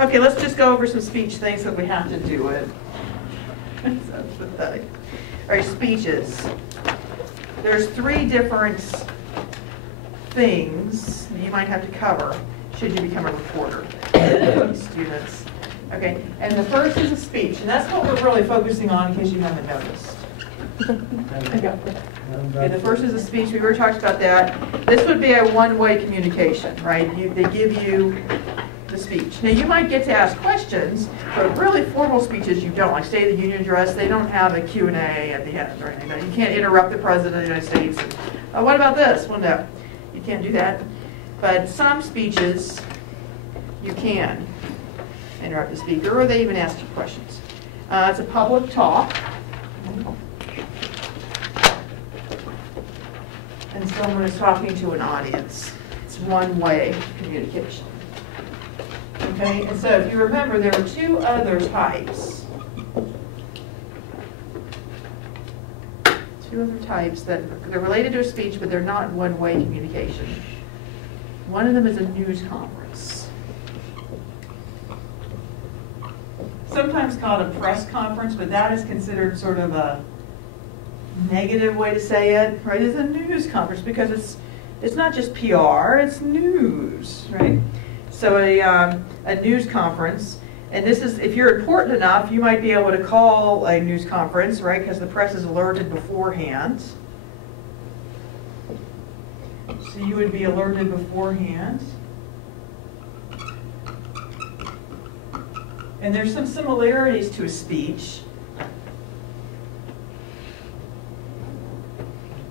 Okay, let's just go over some speech things that we have to do it. That's pathetic. All right, speeches. There's 3 different things that you might have to cover should you become a reporter. Students. Okay, and the first is a speech, and that's what we're really focusing on in case you haven't noticed. Okay, the first is a speech. We already talked about that. This would be a one-way communication, right? They give you the speech. Now, you might get to ask questions, but really formal speeches you don't. Like State of the Union address, they don't have a Q&A at the end or anything. You can't interrupt the President of the United States. And, what about this? Well, no, you can't do that. But some speeches, you can interrupt the speaker, or they even ask you questions. It's a public talk. And someone is talking to an audience. It's one-way communication. Okay, and so if you remember, there are 2 other types. 2 other types that they're related to a speech, but they're not one-way communication. One of them is a news conference. Sometimes called a press conference, but that is considered sort of a negative way to say it, right? It's a news conference because it's not just PR, it's news, right? So a news conference, and this is, if you're important enough, you might be able to call a news conference, right? Because the press is alerted beforehand. So you would be alerted beforehand. And there's some similarities to a speech.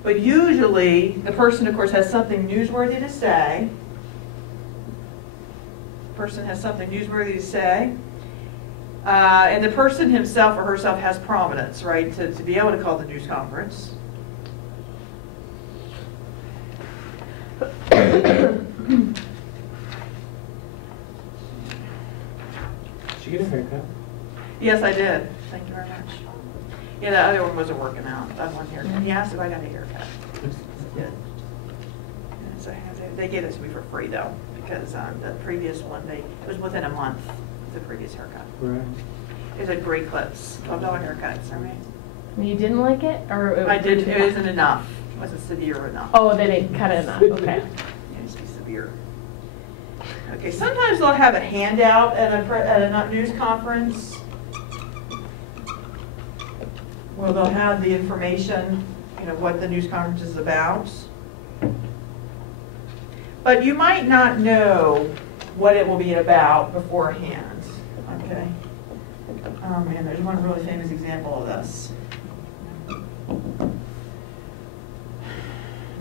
But usually, the person, of course, has something newsworthy to say. The person has something newsworthy to say. And the person himself or herself has prominence, right, to be able to call the news conference. Did you get a haircut? Yes, I did. Thank you very much. Yeah, the other one wasn't working out. That one haircut. He asked if I got a haircut. I did. And so they gave it to me for free though, because the previous one, it was within a month of the previous haircut. Right. It was a great clips, $12 haircuts. I mean, You didn't like it, or I did. It wasn't enough. It wasn't severe enough. Oh, they didn't cut it enough. Okay. It needs to be severe. Okay. Sometimes they'll have a handout at a news conference. Well, they'll have the information, what the news conference is about. But you might not know what it will be about beforehand. Okay. Oh man, there's one really famous example of this.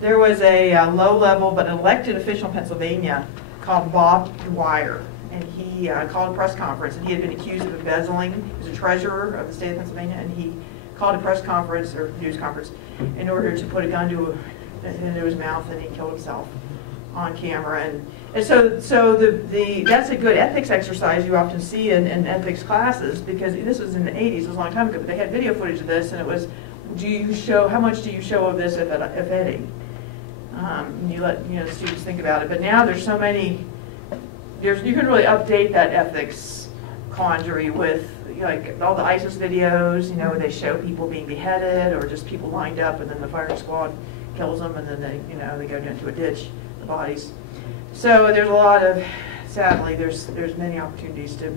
There was a low-level but elected official in Pennsylvania called Bob Dwyer, and he called a press conference, and he had been accused of embezzling. He was a treasurer of the state of Pennsylvania, and he called a press conference or news conference in order to put a gun into his mouth, and he killed himself on camera. And so that's a good ethics exercise you often see in ethics classes, because this was in the 80s, it was a long time ago, but they had video footage of this, and it was, how much do you show of this, if any? You let students think about it. But now there's so many, you can really update that ethics quandary with like all the ISIS videos, where they show people being beheaded or just people lined up, and then the firing squad kills them, and then they go into a ditch, the bodies. So there's a lot of, sadly, there's many opportunities to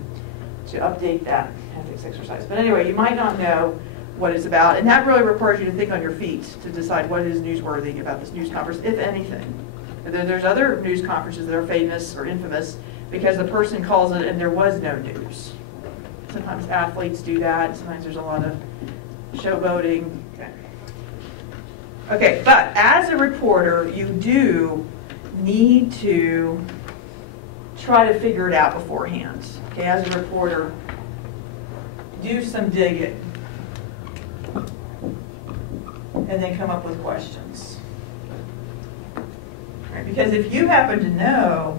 update that ethics exercise. But anyway, you might not know what it's about, and that really requires you to think on your feet to decide what is newsworthy about this news conference, if anything. There's other news conferences that are famous or infamous because the person calls it and there was no news. Sometimes athletes do that. Sometimes there's a lot of showboating. Okay, but as a reporter, you do need to try to figure it out beforehand. Okay, as a reporter, do some digging, and then come up with questions. Right, because if you happen to know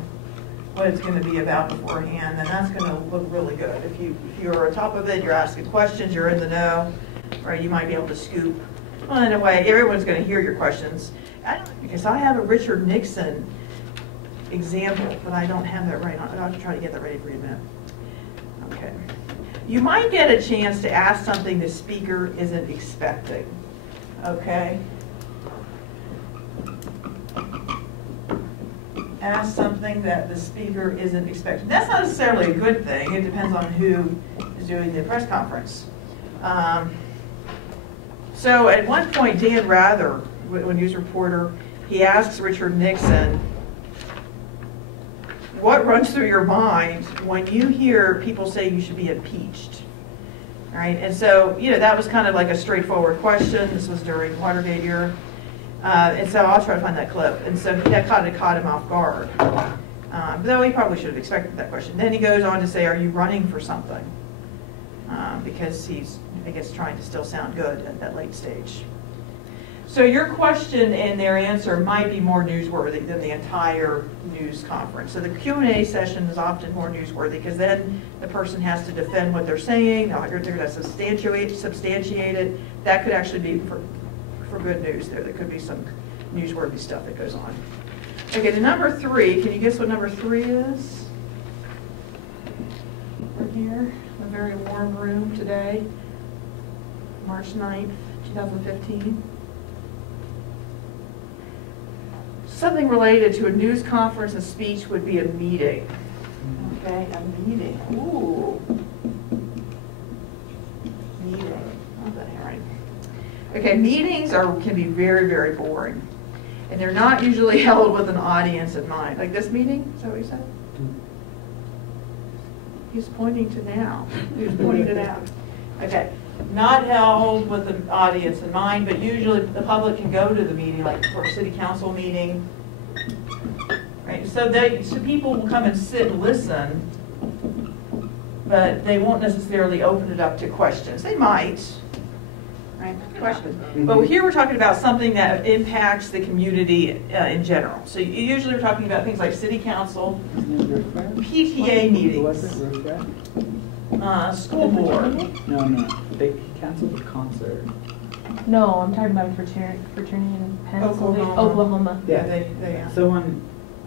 what it's going to be about beforehand, then that's going to look really good. If you're on top of it, you're asking questions, you're in the know, right? You might be able to scoop. Well, in a way, everyone's going to hear your questions. Because I have a Richard Nixon example, but I don't have that right. I'll try to get that ready for you in a minute. you might get a chance to ask something the speaker isn't expecting, okay? Ask something that the speaker isn't expecting. That's not necessarily a good thing. It depends on who is doing the press conference. So at one point, Dan Rather, a news reporter, he asks Richard Nixon, what runs through your mind when you hear people say you should be impeached? All right, and so, that was kind of like a straightforward question. This was during Watergate era. And so I'll try to find that clip. And so that caught him off guard. Though he probably should have expected that question. Then he goes on to say, are you running for something? Because he's, I guess, trying to still sound good at that late stage. So your question and their answer might be more newsworthy than the entire news conference. So the Q&A session is often more newsworthy because then the person has to defend what they're saying. They're going to substantiate it. That could actually be for good news there. There could be some newsworthy stuff that goes on. Okay, the number 3, can you guess what number 3 is? We're here in a very warm room today, March 9th, 2015. Something related to a news conference and speech would be a meeting. Okay, a meeting. Ooh. Meeting. Not that handwriting. Okay, meetings can be very, very boring. And they're not usually held with an audience in mind. Like this meeting, is that what you said? He's pointing to now. He was pointing to now. Okay, not held with an audience in mind, but usually the public can go to the meeting, like for a city council meeting. Right? So people will come and sit and listen, but they won't necessarily open it up to questions. They might. Right? Questions. But here we're talking about something that impacts the community in general. So usually we're talking about things like city council, PTA meetings, school board. No. They canceled the concert. No, I'm talking about fraternity in Pennsylvania, Oklahoma. Yeah, they someone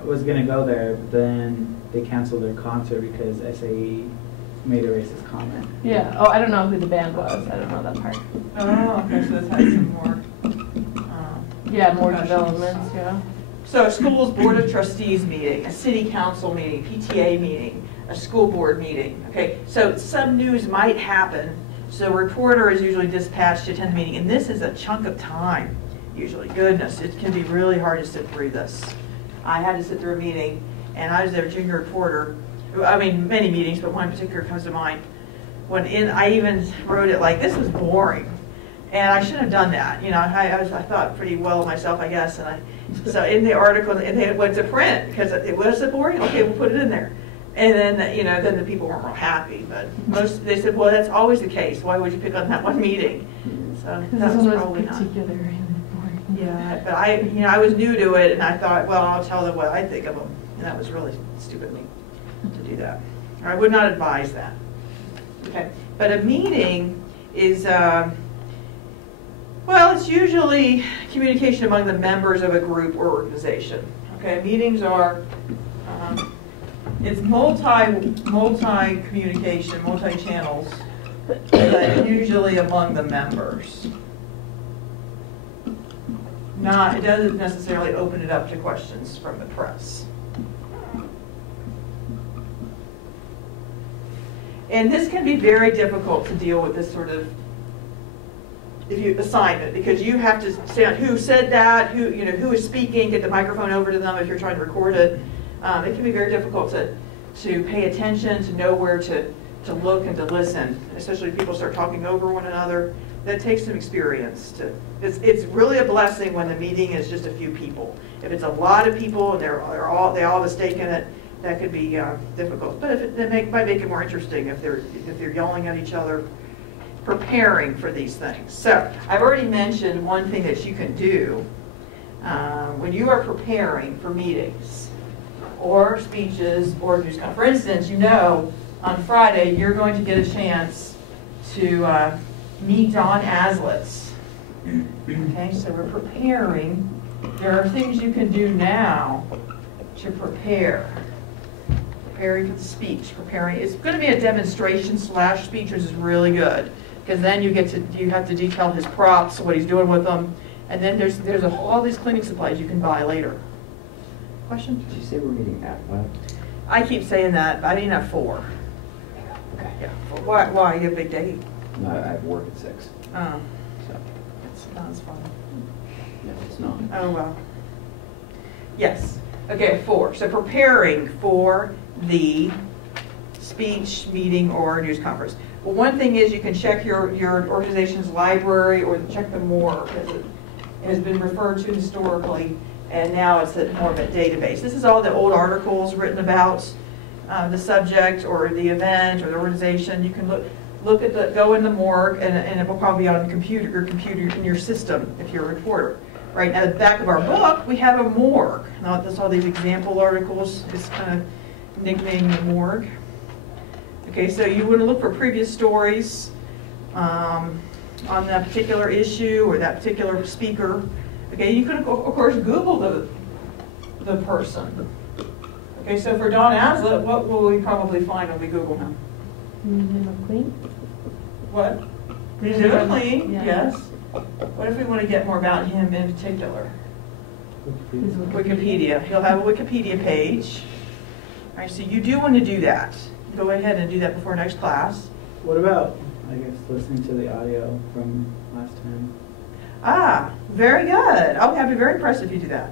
was going to go there, but then they canceled their concert because SAE made a racist comment. Yeah. Oh, I don't know who the band was. I don't know that part. Oh, okay, so it's had some more. Yeah, more developments, yeah. So a school's board of trustees meeting, a city council meeting, PTA meeting, a school board meeting. Okay, so some news might happen. So a reporter is usually dispatched to attend the meeting, and this is a chunk of time, usually. Goodness, it can be really hard to sit through this. I had to sit through a meeting, and I was their junior reporter. I mean, many meetings, but one in particular comes to mind. I even wrote it like, this was boring. And I shouldn't have done that. I thought pretty well of myself, I guess. So in the article, and it went to print, because it was boring. Okay, we'll put it in there. And then, then the people weren't real happy. But they said, well, that's always the case. Why would you pick on that one meeting? So that was probably not. Particularly boring. Yeah, but I was new to it, and I thought, well, I'll tell them what I think of them. And that was really stupid of me to do that. Or I would not advise that. Okay, but a meeting is, it's usually communication among the members of a group or organization. Okay, meetings are, it's multi-communication, multi-channels, but usually among the members. It doesn't necessarily open it up to questions from the press. And this can be very difficult to deal with this sort of assignment, because you have to say who said that, who is speaking, get the microphone over to them if you're trying to record it. It can be very difficult to pay attention, to know where to look and to listen, especially if people start talking over one another. That takes some experience. It's really a blessing when the meeting is just a few people. If it's a lot of people and they all have a stake in it, that could be difficult. But it might make it more interesting if they're yelling at each other, preparing for these things. So I've already mentioned one thing that you can do when you are preparing for meetings or speeches or news conference. For instance, on Friday you're going to get a chance to meet Don Aslitz. Okay, so we're preparing. There are things you can do now to prepare. preparing for the speech, preparing. It's going to be a demonstration / speech, which is really good because then you have to detail his props, what he's doing with them, and then there's all these cleaning supplies you can buy later. Question? Did you say we're meeting at what? I keep saying that, but I mean at 4. Okay. Yeah. Why? You have a big date? No, I have work at 6. Oh, So, it's not as fun. no, it's not. Oh, well. Yes. Okay, 4. So preparing for the speech, meeting, or news conference. Well, one thing is you can check your organization's library or check the morgue, as it has been referred to historically, and now it's more of a database. This is all the old articles written about the subject or the event or the organization. You can go in the morgue, and it will probably be on your computer in your system if you're a reporter. Right now, at the back of our book, we have a morgue. Now, there's all these example articles, just kind of nicknaming the morgue. Okay, so you want to look for previous stories on that particular issue or that particular speaker. Okay, you can, of course, Google the person. Okay, so for Don Aslett, what will we probably find when we Google him? Museum of Clean? What? Museum of Clean, Yeah. yes. What if we want to get more about him in particular? Wikipedia. He'll have a Wikipedia page. All right, so you do want to do that. Go ahead and do that before next class. What about, I guess, listening to the audio from last time? Ah, very good. I'll be very impressed if you do that.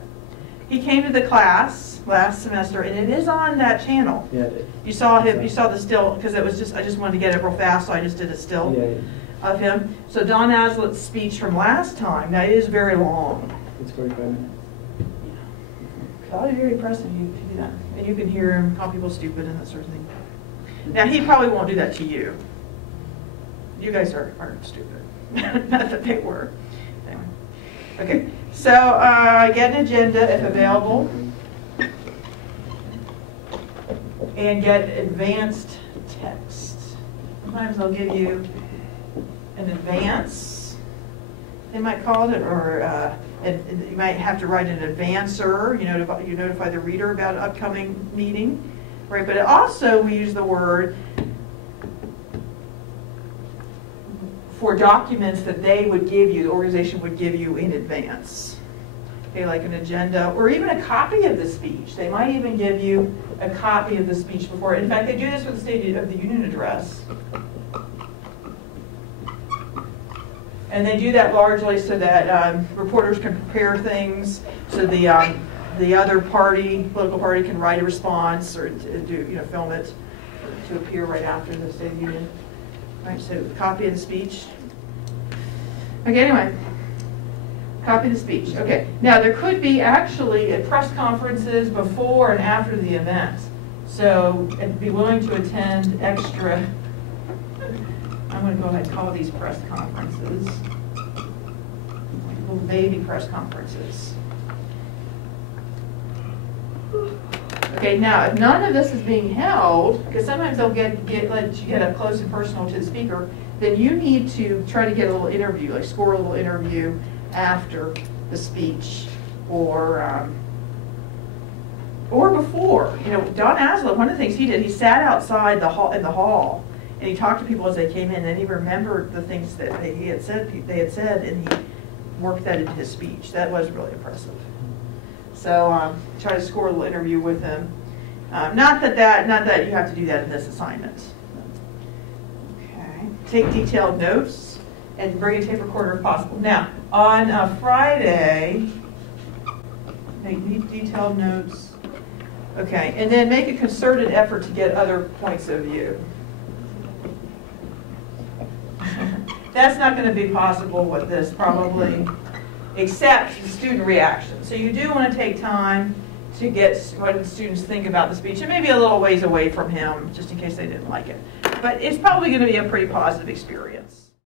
He came to the class last semester, and it is on that channel. Yeah, it is. You saw him. You saw the still because it was just. I just wanted to get it real fast, so I just did a still of him. So Don Aslett's speech from last time. Now it is very long. It's 45 minutes. I'll be very impressed if you do that, and you can hear him call people stupid and that sort of thing. Now he probably won't do that to you. You guys aren't stupid. Not that they were. Anyway. Okay, so get an agenda if available, and get advanced text. Sometimes they'll give you an advance, they might call it, or you might have to write an advancer. You notify the reader about an upcoming meeting, right? But also we use the word for documents that they would give you, the organization would give you in advance. Okay, like an agenda or even a copy of the speech. They might even give you a copy of the speech before. In fact, they do this with the State of the Union address. And they do that largely so that reporters can prepare things, so the other political party can write a response or film it to appear right after the State of the Union. Right, so copy of the speech. Okay, anyway, copy of the speech. Okay, now there could be actually press conferences before and after the event. So be willing to attend extra. I'm going to go ahead and call these press conferences. Little baby press conferences. Okay, now if none of this is being held, because sometimes they'll let you get up close and personal to the speaker, then you need to try to get a little interview, like score a little interview after the speech or before. Don Aslett, one of the things he did, he sat outside in the hall, and he talked to people as they came in, and he remembered the things that they had said, and he worked that into his speech. That was really impressive. So try to score a little interview with him. Not that you have to do that in this assignment. Okay. Take detailed notes and bring a tape recorder if possible. Now, on Friday, make detailed notes. Okay, and then make a concerted effort to get other points of view. That's not going to be possible with this, probably, except the student reaction. So you do want to take time to get what the students think about the speech, and maybe a little ways away from him, just in case they didn't like it. But it's probably going to be a pretty positive experience.